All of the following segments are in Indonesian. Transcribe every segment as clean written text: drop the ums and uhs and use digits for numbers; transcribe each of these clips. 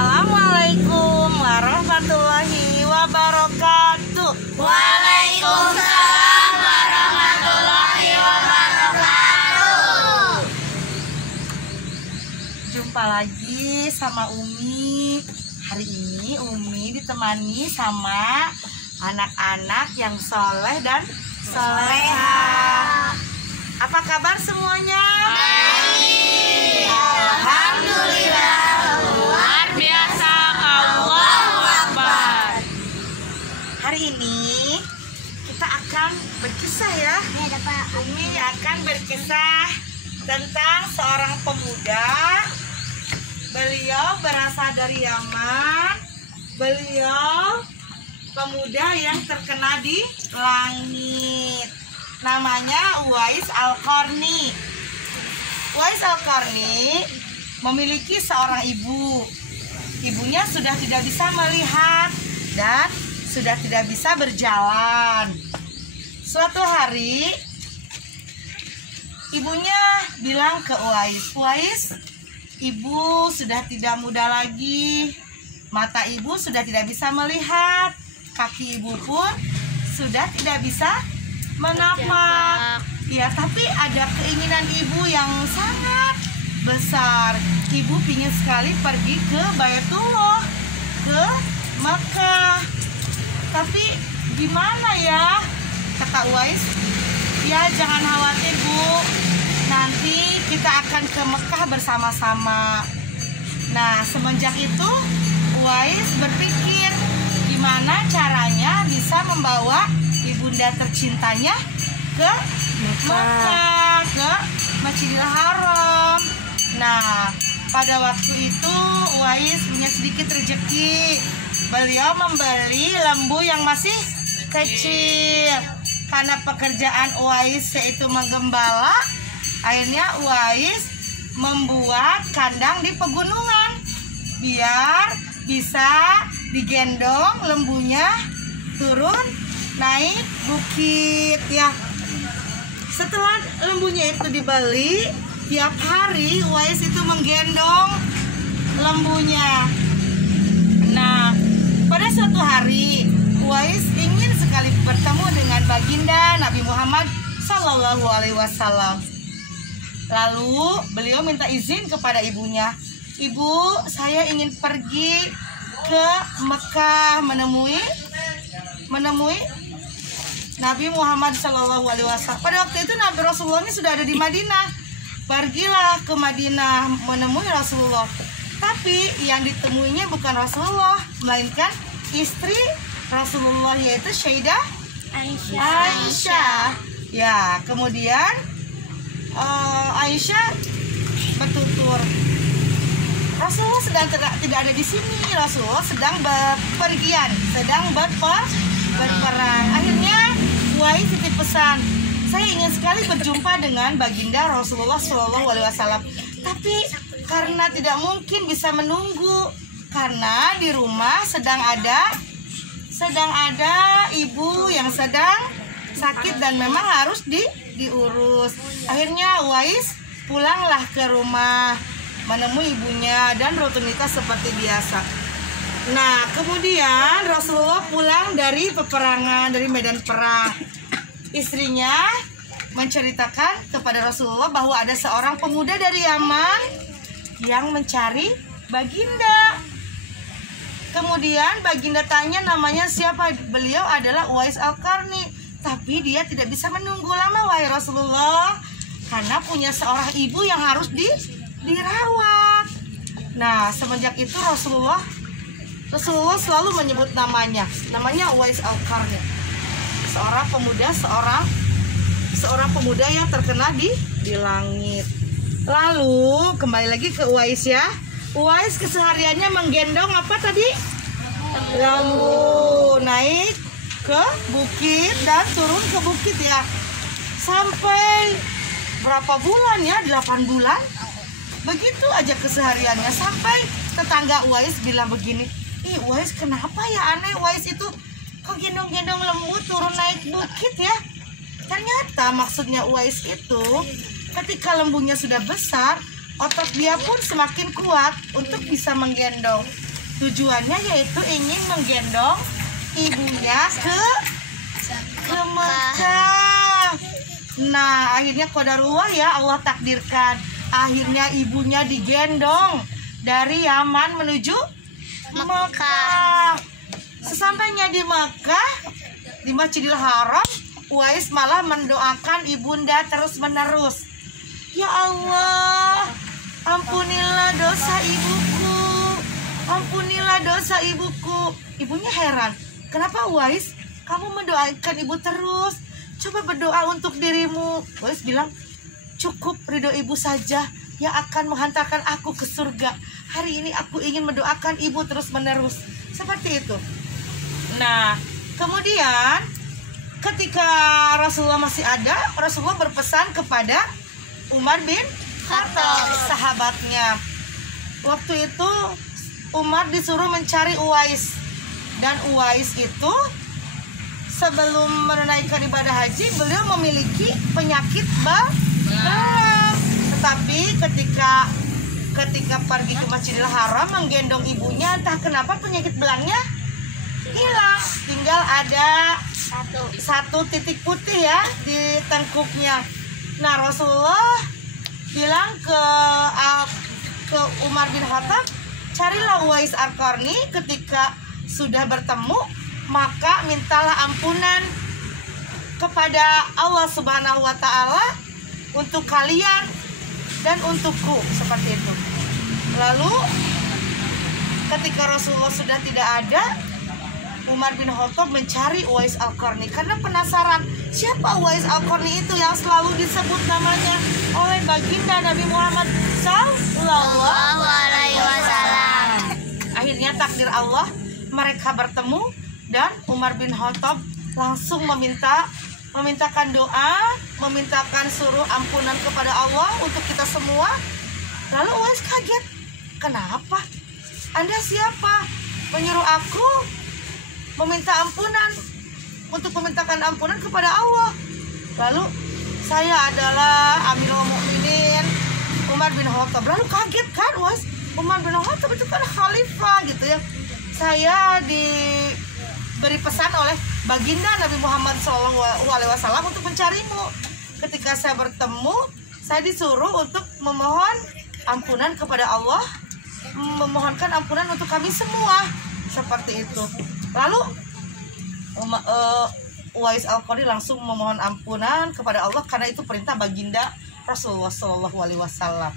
Assalamualaikum warahmatullahi wabarakatuh. Waalaikumsalam warahmatullahi wabarakatuh. Jumpa lagi sama Umi. Hari ini Umi ditemani sama anak-anak yang soleh dan soleha. Apa kabar semuanya? Baik. Alhamdulillah. Luar biasa. Allahu Akbar. Hari ini kita akan berkisah ya. Umi akan berkisah tentang seorang pemuda. Beliau berasal dari Yaman. Beliau pemuda yang terkenal di langit. Namanya Uwais Al-Qarni. Uwais Al-Qarni memiliki seorang ibu. Ibunya sudah tidak bisa melihat dan sudah tidak bisa berjalan. Suatu hari ibunya bilang ke Uwais, "Uwais, ibu sudah tidak muda lagi. Mata ibu sudah tidak bisa melihat. Kaki ibu pun sudah tidak bisa menapak. Ya, tapi ada keinginan ibu yang sangat besar. Ibu ingin sekali pergi ke Baitullah, ke Makkah. Tapi gimana ya?" Kata Uwais, "Ya jangan khawatir Bu, nanti kita akan ke Mekah bersama-sama." Nah, semenjak itu Uwais berpikir gimana caranya bisa membawa ibunda tercintanya ke Mekah, ke Masjidil Haram. Nah, pada waktu itu Uwais punya sedikit rezeki. Beliau membeli lembu yang masih kecil. Karena pekerjaan Uwais yaitu menggembala, akhirnya Uwais membuat kandang di pegunungan biar bisa digendong lembunya turun naik bukit ya. Setelah lembunya itu dibeli, tiap hari Uwais itu menggendong lembunya. Nah, pada suatu hari Uwais ingin sekali bertemu dengan baginda Nabi Muhammad Sallallahu Alaihi Wasallam. Lalu beliau minta izin kepada ibunya, "Ibu, saya ingin pergi ke Mekah menemui Nabi Muhammad Sallallahu Alaihi Wasallam." Pada waktu itu Nabi Rasulullah ini sudah ada di Madinah. Pergilah ke Madinah menemui Rasulullah. Tapi yang ditemuinya bukan Rasulullah, melainkan istri Rasulullah, yaitu Sayyidah Aisyah. Ya, kemudian Aisyah bertutur, "Rasulullah sedang tidak ada di sini. Rasulullah sedang bepergian, sedang berperang." Akhirnya Uwais titip pesan, "Saya ingin sekali berjumpa dengan baginda Rasulullah SAW. Tapi karena tidak mungkin bisa menunggu, karena di rumah sedang ada ibu yang sedang sakit dan memang harus diurus." Akhirnya Uwais pulanglah ke rumah menemui ibunya dan rutinitas seperti biasa. Nah, kemudian Rasulullah pulang dari peperangan, dari medan perang. Istrinya menceritakan kepada Rasulullah bahwa ada seorang pemuda dari Yaman yang mencari baginda. Kemudian baginda tanya namanya siapa. Beliau adalah Uwais Al-Qarni. Tapi dia tidak bisa menunggu lama, wahai Rasulullah, karena punya seorang ibu yang harus dirawat. Nah, semenjak itu Rasulullah selalu menyebut namanya Uwais Al-Qarni. Seorang pemuda yang terkenal di langit. Lalu kembali lagi ke Uwais ya. Uwais kesehariannya menggendong apa tadi? Lembu, naik ke bukit dan turun ke bukit ya. Sampai berapa bulan ya? 8 bulan. Begitu aja kesehariannya, sampai tetangga Uwais bilang begini, "Ih Uwais, kenapa ya aneh Uwais itu kok gendong-gendong lembu turun naik bukit ya?" Ternyata maksudnya Uwais itu ketika lembunya sudah besar, otot dia pun semakin kuat untuk bisa menggendong. Tujuannya yaitu ingin menggendong ibunya ke Mekah. Nah, akhirnya qadarullah ya, Allah takdirkan. Akhirnya ibunya digendong dari Yaman menuju Mekah. Sesampainya di Mekah, di Masjidil Haram, Uwais malah mendoakan ibunda terus-menerus. Ya Allah, ampunilah dosa ibuku. Ampunilah dosa ibuku. Ibunya heran, kenapa Uwais kamu mendoakan ibu terus? Coba berdoa untuk dirimu. Uwais bilang, cukup ridho ibu saja yang akan menghantarkan aku ke surga. Hari ini aku ingin mendoakan ibu terus menerus. Seperti itu. Nah, kemudian ketika Rasulullah masih ada, Rasulullah berpesan kepada Umar bin Khattab, sahabatnya. Waktu itu Umar disuruh mencari Uwais. Dan Uwais itu sebelum menunaikan ibadah haji, beliau memiliki penyakit belang. Tetapi ketika pergi ke Masjidil Haram menggendong ibunya, entah kenapa penyakit belangnya hilang. Tinggal ada satu titik putih ya di tengkuknya. Nah, Rasulullah bilang ke Umar bin Khattab, carilah Uwais Al-Qarni. Ketika sudah bertemu, maka mintalah ampunan kepada Allah Subhanahu wa Ta'ala untuk kalian dan untukku, seperti itu. Lalu ketika Rasulullah sudah tidak ada, Umar bin Khattab mencari Uwais Al-Qarni karena penasaran siapa Uwais Al-Qarni itu yang selalu disebut namanya oleh baginda Nabi Muhammad Sallallahu Alaihi Wasallam. Akhirnya takdir Allah, mereka bertemu dan Umar bin Khattab langsung memintakan doa, memintakan suruh ampunan kepada Allah untuk kita semua. Lalu Uwais kaget, kenapa? Anda siapa? Menyuruh aku meminta ampunan, untuk memintakan ampunan kepada Allah. Lalu, saya adalah Amirul Mukminin Umar bin Khattab. Lalu kaget kan Uwais, Umar bin Khattab itu kan khalifah gitu ya. Saya diberi pesan oleh baginda Nabi Muhammad SAW untuk mencarimu. Ketika saya bertemu, saya disuruh untuk memohon ampunan kepada Allah, memohonkan ampunan untuk kami semua, seperti itu. Lalu Uwais Al-Qarni langsung memohon ampunan kepada Allah karena itu perintah baginda Rasulullah SAW.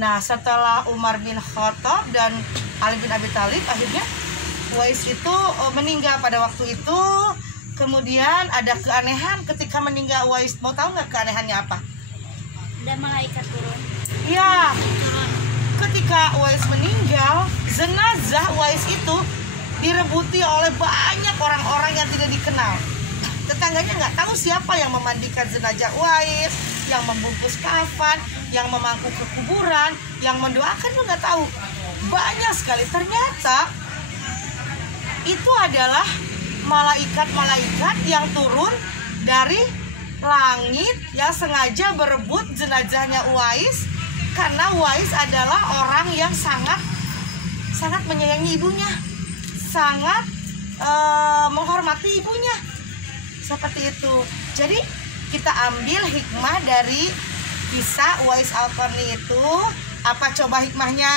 Nah, setelah Umar bin Khattab dan Ali bin Abi Thalib, akhirnya Uwais itu meninggal pada waktu itu. Kemudian ada keanehan ketika meninggal Uwais. Mau tahu nggak keanehannya apa? Ada malaikat turun. Iya. Ketika Uwais meninggal, jenazah Uwais itu direbuti oleh banyak orang-orang yang tidak dikenal. Tetangganya nggak tahu siapa yang memandikan jenazah Uwais, yang membungkus kafan, yang memangku ke kuburan, yang mendoakan juga nggak tahu. Banyak sekali. Ternyata itu adalah malaikat-malaikat yang turun dari langit yang sengaja berebut jenazahnya Uwais, karena Uwais adalah orang yang sangat menyayangi ibunya, sangat menghormati ibunya, seperti itu. Jadi kita ambil hikmah dari kisah Uwais Al-Qarni itu. Apa coba hikmahnya?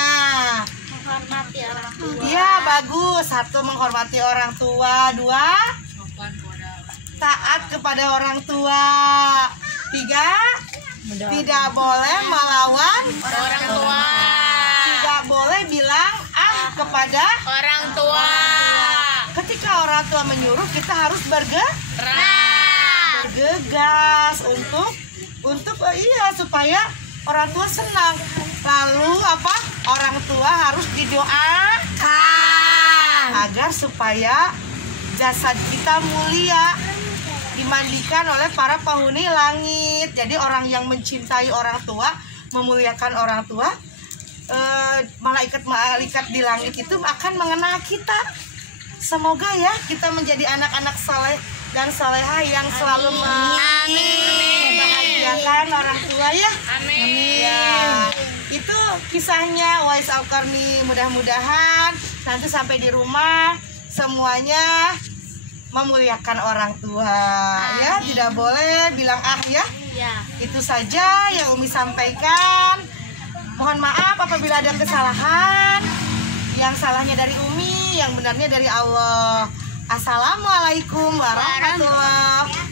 Menghormati orang tua. Iya, bagus. 1, menghormati orang tua. 2, taat kepada orang tua. 3, tidak boleh melawan Orang tua. Tidak boleh bilang kepada Orang tua. Ketika orang tua menyuruh, kita harus Gerak. bergegas untuk supaya orang tua senang. Lalu apa? Orang tua harus didoakan agar supaya jasad kita mulia, dimandikan oleh para penghuni langit. Jadi orang yang mencintai orang tua, memuliakan orang tua, malaikat-malaikat di langit itu akan mengenal kita. Semoga ya kita menjadi anak-anak soleh dan soleha yang selalu membahagiakan orang tua ya. Amin. Ya, itu kisahnya Uwais Al-Qarni. Mudah-mudahan Nanti sampai di rumah semuanya memuliakan orang tua ya, tidak boleh bilang ya. Ya. Itu saja yang Umi sampaikan. Mohon maaf apabila ada kesalahan. Yang salahnya dari Umi, yang benarnya dari Allah. Assalamualaikum warahmatullahi